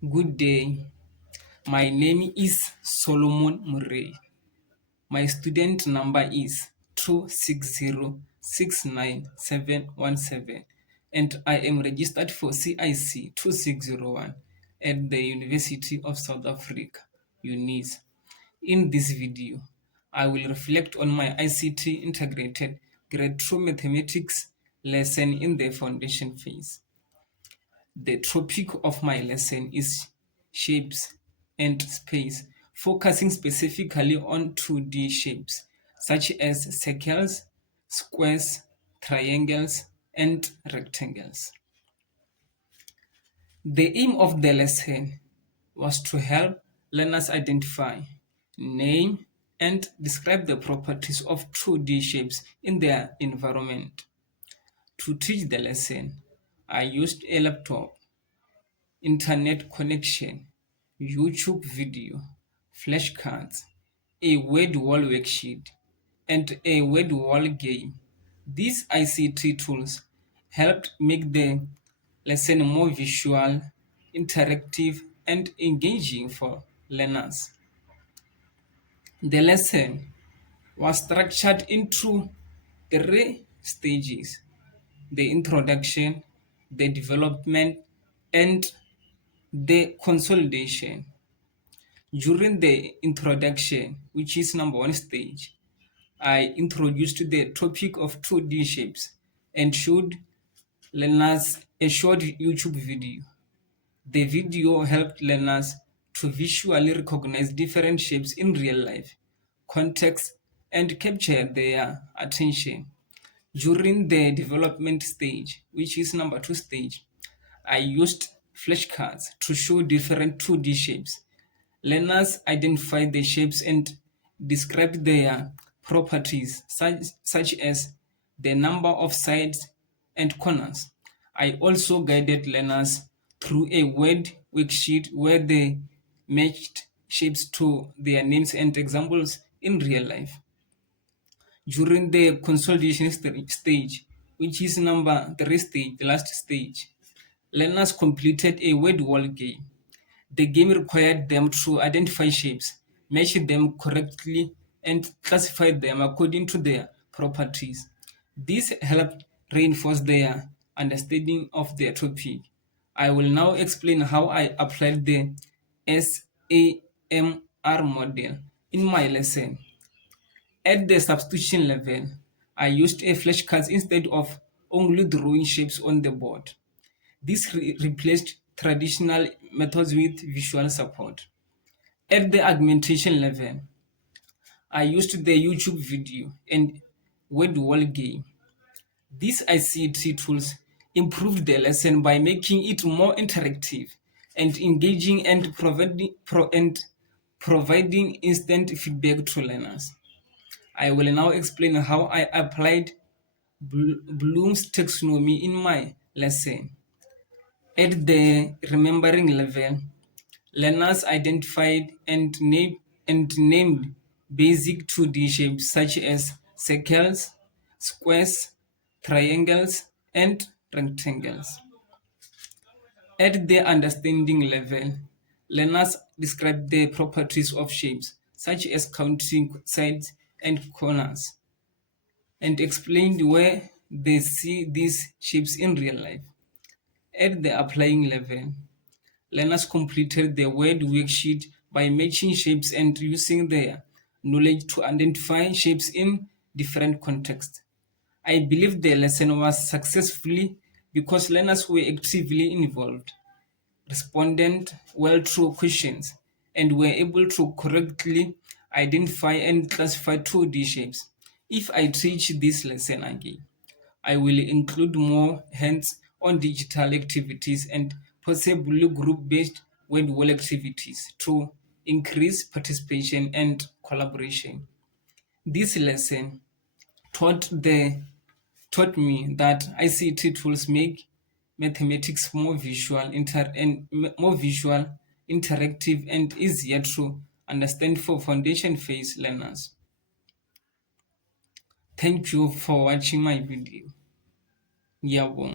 Good day. My name is Solomon Murray. My student number is 260691717 and I am registered for CIC 2601 at the University of South Africa, UNIS. In this video, I will reflect on my ICT integrated grade 2 mathematics lesson in the foundation phase. The topic of my lesson is shapes and space, focusing specifically on 2D shapes such as circles, squares, triangles, and rectangles. The aim of the lesson was to help learners identify, name, and describe the properties of 2D shapes in their environment. To teach the lesson, I used a laptop, internet connection, YouTube video, flashcards, a word wall worksheet, and a word wall game. These ICT tools helped make the lesson more visual, interactive, and engaging for learners. The lesson was structured into 3 stages: the introduction, the development, and the consolidation. During the introduction, which is number 1 stage, I introduced the topic of 2D shapes and showed learners a short YouTube video. The video helped learners to visually recognize different shapes in real life context and capture their attention. During the development stage, which is number 2 stage, I used flashcards to show different 2D shapes. Learners identify the shapes and describe their properties, such as the number of sides and corners. I also guided learners through a word worksheet where they matched shapes to their names and examples in real life. During the consolidation stage, which is number 3 stage, the last stage, learners completed a word wall game. The game required them to identify shapes, match them correctly, and classify them according to their properties. This helped reinforce their understanding of their topic. I will now explain how I applied the SAMR model in my lesson. At the substitution level, I used a flashcards instead of only drawing shapes on the board. This replaced traditional methods with visual support. At the augmentation level, I used the YouTube video and word wall game. These ICT tools improved the lesson by making it more interactive and engaging and providing instant feedback to learners. I will now explain how I applied Bloom's taxonomy in my lesson. At the remembering level, learners identified and named basic 2D shapes such as circles, squares, triangles, and rectangles. At the understanding level, learners described the properties of shapes such as counting sides and corners and explained where they see these shapes in real life. At the applying level, learners completed the word worksheet by matching shapes and using their knowledge to identify shapes in different contexts. I believe the lesson was successful because learners were actively involved, responded well to questions, and were able to correctly identify and classify 2D shapes. If I teach this lesson again, I will include more hands-on digital activities and possibly group-based word wall activities to increase participation and collaboration. This lesson taught me that ICT tools make mathematics more visual, interactive, and easier to understand for foundation phase learners. Thank you for watching my video. Ngiyabonga.